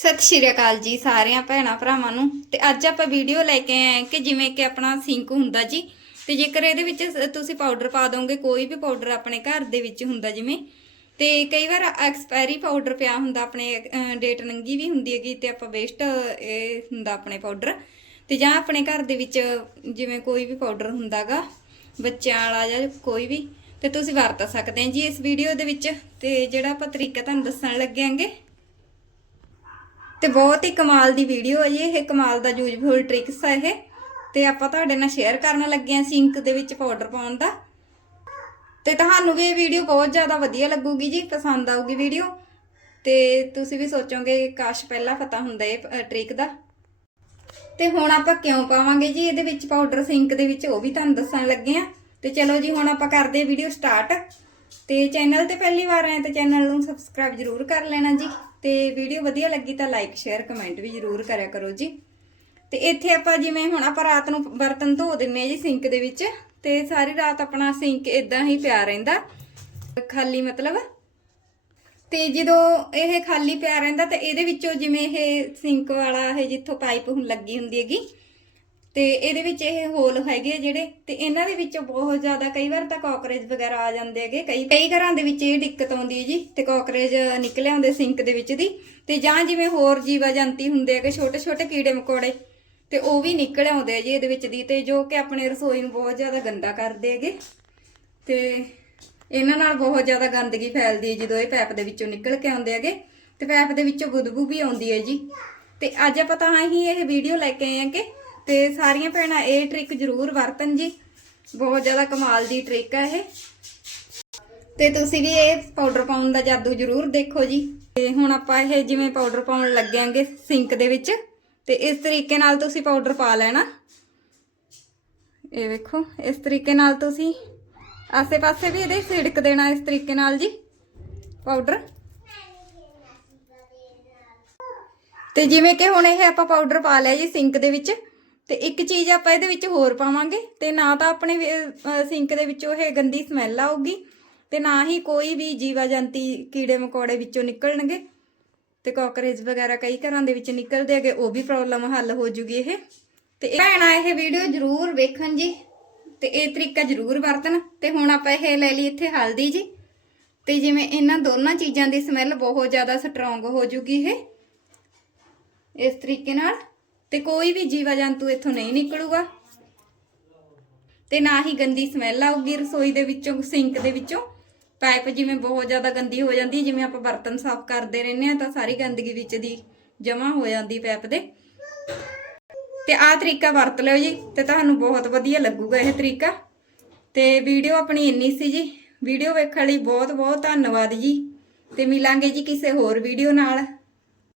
ਸਤਿ ਸ਼੍ਰੀ ਅਕਾਲ ਜੀ ਸਾਰਿਆਂ ਭੈਣਾਂ ਭਰਾਵਾਂ ਨੂੰ। ਤੇ ਅੱਜ ਆਪਾਂ ਵੀਡੀਓ ਲੈ ਕੇ ਆਏ ਕਿ ਜਿਵੇਂ ਕਿ ਆਪਣਾ ਸਿੰਕ ਹੁੰਦਾ ਜੀ। ਤੇ ਜੇਕਰ ਇਹਦੇ ਵਿੱਚ ਤੁਸੀਂ ਪਾਊਡਰ ਪਾ ਦੋਗੇ, ਕੋਈ ਵੀ ਪਾਊਡਰ ਆਪਣੇ ਘਰ ਦੇ ਵਿੱਚ ਹੁੰਦਾ ਜਿਵੇਂ। ਤੇ ਕਈ ਵਾਰ ਐਕਸਪਾਇਰੀ ਪਾਊਡਰ ਪਿਆ ਹੁੰਦਾ, ਆਪਣੇ ਡੇਟ ਨੰਗੀ ਵੀ ਹੁੰਦੀ ਹੈਗੀ ਤੇ ਆਪਾਂ ਵੇਸਟ ਇਹ ਹੁੰਦਾ ਆਪਣੇ ਪਾਊਡਰ ਤੇ ਜਾਂ ਆਪਣੇ ਘਰ ਦੇ ਵਿੱਚ ਜਿਵੇਂ ਕੋਈ ਵੀ ਪਾਊਡਰ ਹੁੰਦਾਗਾ, ਬੱਚਿਆਂ ਵਾਲਾ ਜਾਂ ਕੋਈ ਵੀ। ਤੇ ਤੁਸੀਂ ਵਰਤ ਸਕਦੇ ਹੋ ਜੀ ਇਸ ਵੀਡੀਓ ਦੇ ਵਿੱਚ। ਤੇ ਜਿਹੜਾ ਆਪਾਂ ਤਰੀਕਾ ਤੁਹਾਨੂੰ ਦੱਸਣ ਲੱਗਿਆਂਗੇ ਤੇ ਬਹੁਤ ਹੀ ਕਮਾਲ ਦੀ ਵੀਡੀਓ ਹੈ ਜੀ ਇਹ। ਕਮਾਲ ਦਾ ਯੂਜ਼ਫੁਲ ਟ੍ਰਿਕਸ ਹੈ ਇਹ। ਤੇ ਆਪਾਂ ਤੁਹਾਡੇ ਨਾਲ ਸ਼ੇਅਰ ਕਰਨ ਲੱਗੇ ਹਾਂ ਸਿੰਕ ਦੇ ਵਿੱਚ ਪਾਊਡਰ ਪਾਉਣ ਦਾ। ਤੇ ਤੁਹਾਨੂੰ ਵੀ ਇਹ ਵੀਡੀਓ ਬਹੁਤ ਜ਼ਿਆਦਾ ਵਧੀਆ ਲੱਗੂਗੀ ਜੀ, ਪਸੰਦ ਆਊਗੀ ਵੀਡੀਓ ਤੇ ਤੁਸੀਂ ਵੀ ਸੋਚੋਗੇ ਕਾਸ਼ ਪਹਿਲਾਂ ਪਤਾ ਹੁੰਦਾ ਇਹ ਟ੍ਰਿਕ ਦਾ। ਤੇ ਹੁਣ ਆਪਾਂ ਕਿਉਂ ਪਾਵਾਂਗੇ ਜੀ ਇਹਦੇ ਵਿੱਚ ਪਾਊਡਰ ਸਿੰਕ ਦੇ ਵਿੱਚ, ਉਹ ਵੀ ਤੁਹਾਨੂੰ ਦੱਸਣ ਲੱਗੇ ਆ ਤੇ ਚਲੋ ਜੀ, ਹੁਣ ਆਪਾਂ ਕਰਦੇ ਵੀਡੀਓ ਸਟਾਰਟ ਤੇ ਚੈਨਲ ਤੇ ਪਹਿਲੀ ਵਾਰ ਆਏ ਤਾਂ ਚੈਨਲ ਨੂੰ ਸਬਸਕ੍ਰਾਈਬ ਜਰੂਰ ਕਰ ਲੈਣਾ ਜੀ ਤੇ ਵੀਡੀਓ ਵਧੀਆ ਲੱਗੀ ਤਾਂ ਲਾਈਕ ਸ਼ੇਅਰ ਕਮੈਂਟ ਵੀ ਜਰੂਰ ਕਰਿਆ ਕਰੋ ਜੀ। ਤੇ ਇੱਥੇ ਆਪਾਂ ਜਿਵੇਂ ਹੁਣ ਆਪਾਂ ਰਾਤ ਨੂੰ ਬਰਤਨ ਧੋ ਦਿੰਨੇ ਆ ਜੀ ਸਿੰਕ ਦੇ ਵਿੱਚ ਤੇ ਸਾਰੀ ਰਾਤ ਆਪਣਾ ਸਿੰਕ ਇਦਾਂ ਹੀ ਪਿਆ ਰਹਿੰਦਾ, ਖਾਲੀ ਮਤਲਬ। ਤੇ ਜਦੋਂ ਇਹ ਖਾਲੀ ਪਿਆ ਰਹਿੰਦਾ ਤਾਂ ਇਹਦੇ ਵਿੱਚੋਂ ਜਿਵੇਂ ਇਹ ਸਿੰਕ ਵਾਲਾ, ਇਹ ਜਿੱਥੋਂ ਪਾਈਪ ਹੁਣ ਲੱਗੀ ਹੁੰਦੀ ਹੈਗੀ ਤੇ ਇਹਦੇ ਵਿੱਚ ਇਹ ਹੋਲ ਹੈਗੇ ਆ ਜਿਹੜੇ, ਤੇ ਇਹਨਾਂ ਦੇ ਵਿੱਚੋਂ ਬਹੁਤ ਜ਼ਿਆਦਾ ਕਈ ਵਾਰ ਤਾਂ ਕਾਕਰੋਚ ਵਗੈਰਾ ਆ ਜਾਂਦੇ ਹੈਗੇ। ਕਈ ਕਈ ਘਰਾਂ ਦੇ ਵਿੱਚ ਇਹ ਦਿੱਕਤ ਆਉਂਦੀ ਹੈ ਜੀ, ਤੇ ਕਾਕਰੋਚ ਨਿਕਲੇ ਆਉਂਦੇ ਸਿੰਕ ਦੇ ਵਿੱਚ ਦੀ, ਤੇ ਜਾਂ ਜਿਵੇਂ ਹੋਰ ਜੀਵਾ ਜੰਤੀ ਹੁੰਦੇ ਹੈਗੇ ਛੋਟੇ ਛੋਟੇ ਕੀੜੇ ਮਕੌੜੇ, ਤੇ ਉਹ ਵੀ ਨਿਕਲ ਆਉਂਦੇ ਆ ਜੀ ਇਹਦੇ ਵਿੱਚ ਦੀ, ਤੇ ਜੋ ਕਿ ਆਪਣੇ ਰਸੋਈ ਨੂੰ ਬਹੁਤ ਜ਼ਿਆਦਾ ਗੰਦਾ ਕਰਦੇ ਹੈਗੇ। ਤੇ ਇਹਨਾਂ ਨਾਲ ਬਹੁਤ ਜ਼ਿਆਦਾ ਗੰਦਗੀ ਫੈਲਦੀ ਹੈ ਜਦੋਂ ਇਹ ਪੈਪ ਦੇ ਵਿੱਚੋਂ ਨਿਕਲ ਕੇ ਆਉਂਦੇ ਹੈਗੇ, ਤੇ ਪੈਪ ਦੇ ਵਿੱਚੋਂ ਬਦਬੂ ਵੀ ਆਉਂਦੀ ਹੈ ਜੀ। ਤੇ ਅੱਜ ਆਪਾਂ ਤਾਂ ਹੀ ਇਹ ਵੀਡੀਓ ਲੈ ਕੇ ਆਏ ਹਾਂ ਕਿ ਤੇ ਸਾਰੀਆਂ ਭੈਣਾਂ ਇਹ ਟ੍ਰਿਕ ਜ਼ਰੂਰ ਵਰਤਨ ਜੀ। ਬਹੁਤ ਜ਼ਿਆਦਾ ਕਮਾਲ ਦੀ ਟ੍ਰਿਕ ਹੈ ਇਹ। ਤੇ ਤੁਸੀਂ ਵੀ ਇਹ ਪਾਊਡਰ ਪਾਉਣ ਦਾ ਜਾਦੂ ਜ਼ਰੂਰ ਦੇਖੋ ਜੀ। ਤੇ ਹੁਣ ਆਪਾਂ ਇਹ ਜਿਵੇਂ ਪਾਊਡਰ ਪਾਉਣ ਲੱਗਿਆਂਗੇ ਸਿੰਕ ਦੇ ਵਿੱਚ, ਤੇ ਇਸ ਤਰੀਕੇ ਨਾਲ ਤੁਸੀਂ ਪਾਊਡਰ ਪਾ ਲੈਣਾ। ਇਹ ਵੇਖੋ, ਇਸ ਤਰੀਕੇ ਨਾਲ ਤੁਸੀਂ ਆਸੇ-ਪਾਸੇ ਵੀ ਇਹਦੇ ਛਿੜਕ ਦੇਣਾ ਇਸ ਤਰੀਕੇ ਨਾਲ ਜੀ ਪਾਊਡਰ ਤੇ ਜਿਵੇਂ ਕਿ ਹੁਣ ਇਹ ਆਪਾਂ ਪਾਊਡਰ ਪਾ ਲਿਆ ਜੀ ਸਿੰਕ ਦੇ ਵਿੱਚ ਤੇ ਇੱਕ ਚੀਜ਼ ਆਪਾਂ ਇਹਦੇ ਵਿੱਚ ਹੋਰ ਪਾਵਾਂਗੇ ਤੇ ਨਾ ਤਾਂ ਆਪਣੇ ਸਿੰਕ ਦੇ ਵਿੱਚੋਂ ਇਹ ਗੰਦੀ ਸਮੈਲ ਆਊਗੀ ਤੇ ਨਾ ਹੀ ਕੋਈ ਵੀ ਜੀਵਾ ਜੰਤੀ ਕੀੜੇ ਮਕੌੜੇ ਵਿੱਚੋਂ ਨਿਕਲਣਗੇ ਤੇ ਕਾਕਰੇਜ ਵਗੈਰਾ ਕਈ ਘਰਾਂ ਦੇ ਵਿੱਚ ਨਿਕਲਦੇ ਹੈਗੇ, ਉਹ ਵੀ ਪ੍ਰੋਬਲਮ ਹੱਲ ਹੋ ਜੂਗੀ ਇਹ। ਤੇ ਇਹ ਭੈਣਾਂ, ਇਹ ਵੀਡੀਓ ਜ਼ਰੂਰ ਵੇਖਣ ਜੀ ਤੇ ਇਹ ਤਰੀਕਾ ਜ਼ਰੂਰ ਵਰਤਣ। ਤੇ ਹੁਣ ਆਪਾਂ ਇਹ ਲੈ ਲਈ ਇੱਥੇ ਹਲਦੀ ਜੀ ਤੇ ਜਿਵੇਂ ਇਹਨਾਂ ਦੋਨਾਂ ਚੀਜ਼ਾਂ ਦੀ ਸਮੈਲ ਬਹੁਤ ਜ਼ਿਆਦਾ ਸਟਰੋਂਗ ਹੋ ਜੂਗੀ ਇਹ। ਇਸ ਤਰੀਕੇ ਨਾਲ ਤੇ ਕੋਈ ਵੀ ਜੀਵਾ ਜੰਤੂ ਇੱਥੋਂ ਨਹੀਂ ਨਿਕਲੂਗਾ। ਤੇ ਨਾ ਹੀ ਗੰਦੀ ਸਮੈਲ ਆਊਗੀ ਰਸੋਈ ਦੇ ਵਿੱਚੋਂ ਸਿੰਕ ਦੇ ਵਿੱਚੋਂ। ਪਾਈਪ ਜਿਵੇਂ ਬਹੁਤ ਜ਼ਿਆਦਾ ਗੰਦੀ ਹੋ ਜਾਂਦੀ ਜਿਵੇਂ ਆਪਾਂ ਬਰਤਨ ਸਾਫ਼ ਕਰਦੇ ਰਹਿੰਦੇ ਆ ਤਾਂ ਸਾਰੀ ਗੰਦਗੀ ਵਿੱਚ ਦੀ ਜਮਾ ਹੋ ਜਾਂਦੀ ਪਾਈਪ ਦੇ। ਤੇ ਆਹ ਤਰੀਕਾ ਵਰਤ ਲਿਓ ਜੀ, ਤੇ ਤੁਹਾਨੂੰ ਬਹੁਤ ਵਧੀਆ ਲੱਗੂਗਾ ਇਹ ਤਰੀਕਾ। ਤੇ ਵੀਡੀਓ ਆਪਣੀ ਇੰਨੀ ਸੀ ਜੀ, ਵੀਡੀਓ ਵੇਖਣ ਲਈ ਬਹੁਤ ਬਹੁਤ ਧੰਨਵਾਦ ਜੀ। ਤੇ ਮਿਲਾਂਗੇ ਜੀ ਕਿਸੇ ਹੋਰ ਵੀਡੀਓ ਨਾਲ।